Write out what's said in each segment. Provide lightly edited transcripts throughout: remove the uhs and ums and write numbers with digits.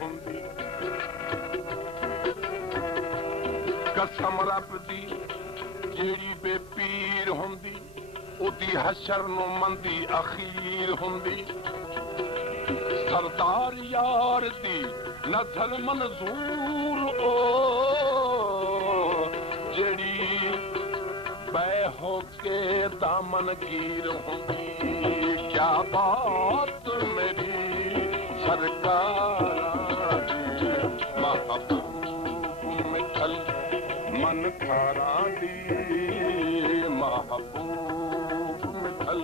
हुंदी कसम रब दी जेड़ी बेपीर हुंदी उदी हशर नु मंदी अखीर हुंदी सरदार यार दी नजर मंजूर ओ जेड़ी बै होके दामन गिर हुंदी क्या बात मेरी सरकार दी महबूब मिठल मन थारा दी महबूब मिठल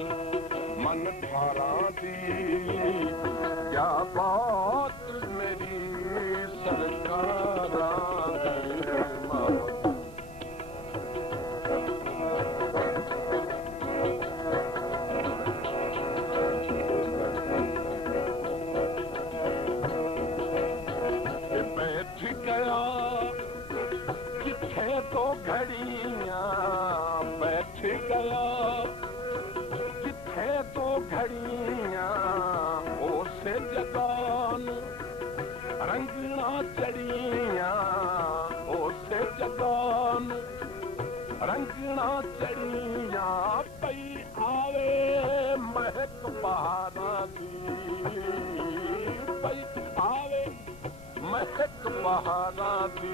मन थारा दी क्या बात मेरी सरकार बैठ गया किथे तो घड़ियां बैठ गया किथे तो घड़ियां उसे जगान रंगना चढ़ियां उसे जगान रंगना चढ़ियां पई आवे महक बहारा दी पई आवे महक बहारा दी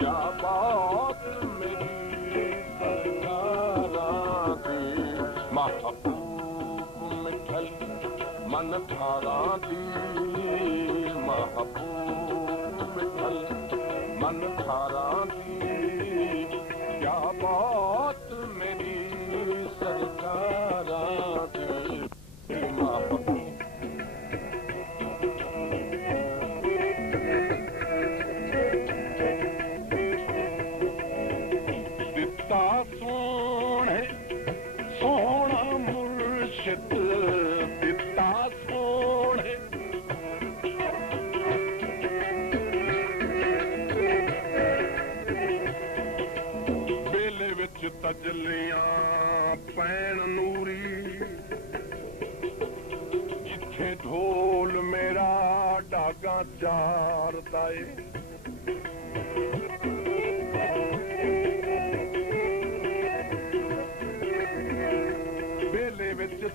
क्या बात मेरी सरकार दी महबूब मिठल मन थारा दी महबूब मिठल मन थारा दी क्या बात मेरी सरकार दी महबूब सोने सोना मुर्शिद दिता सोने बेले विच तजलियां पैन नूरी जिथे ढोल मेरा डागा चारदा ए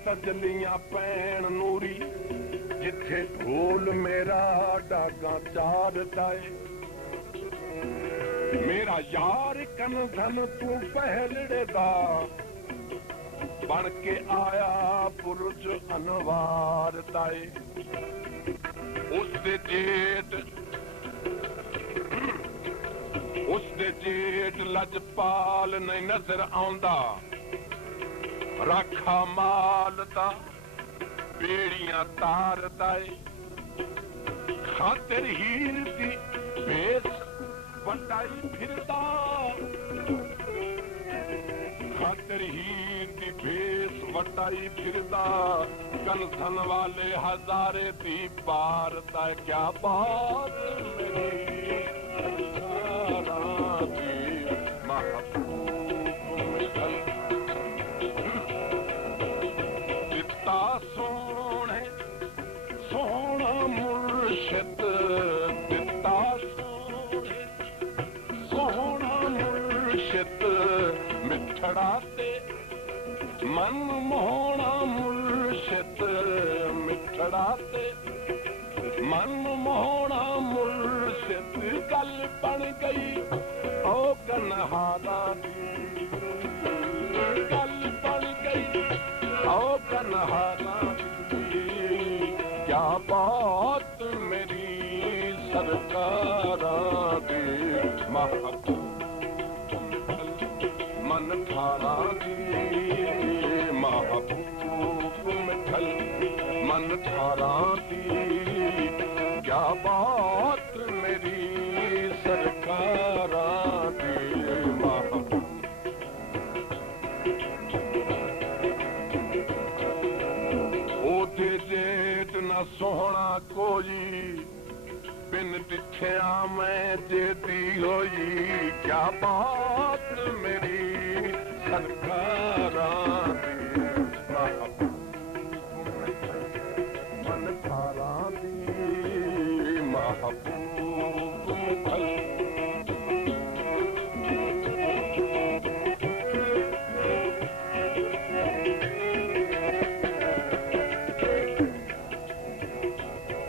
तजलियां पैन नूरी जिथे ढोल मेरा डागा चारदा ए मेरा यार कन धन तू पहलड़े दा बन के आया पुरज अनवार दाए उसदे जेठ लजपाल नहीं नजर आउंदा राखा माल दा बेड़ियां तार दाए खातिर हीर दी भेस वटाई फिरदा खातिर हीर दी भेस वटाई फिरदा कंसन वाले हजारे दी पार दाए क्या बात मेरी सोने सोना मुर्शिद दिता सोने सोना मुर्शिद मिठड़ा ते मन मोहना मुर्शिद मिठड़ा ते मन मोहना मुर्शिद गल बन गई ओ कन्हारा दी गल बन गई ओ कन्हारा क्या बात मेरी सरकार दे महबूब मन थारा दे महबूब मिठल मन थारा दे क्या बात मेरी सरकार दे महबूब जेठ न सोहना कोई बिन दिखिया मैं जेती होई क्या बात मेरी सरकार मन थारा दी महबूब मुगल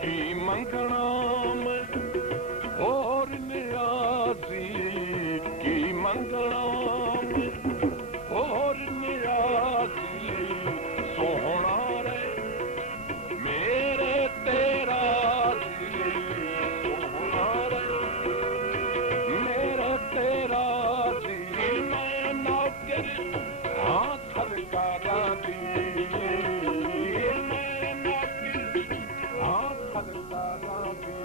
की मंगना में और नियाजी की मंगना में और नियाजी सोहना रे मेरे तेरा जी सोहना रे मेरे तेरा जी मैं नौकर हाथ हलकारा दी मैं नौकर हाथ हलकारा दी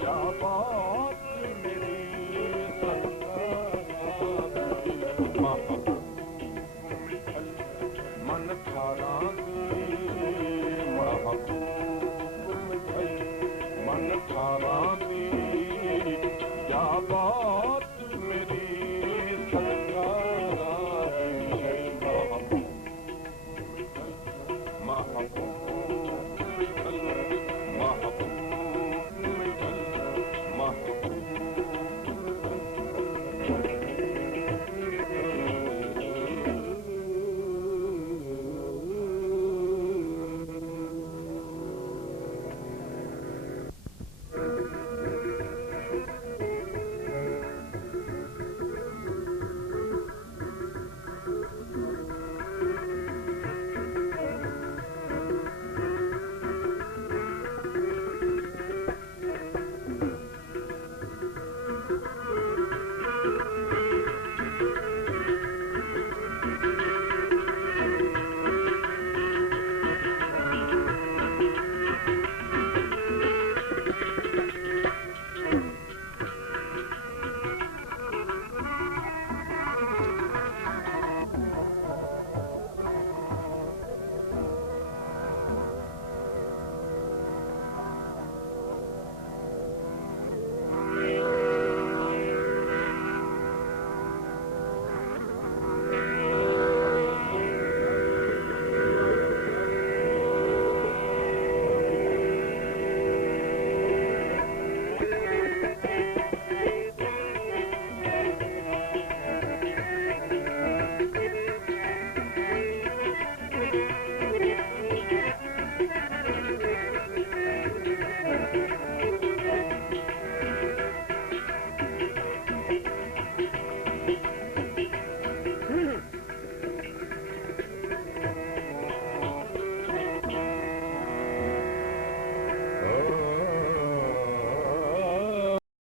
क्या बात मेरी मन थारा महबूब मन थारा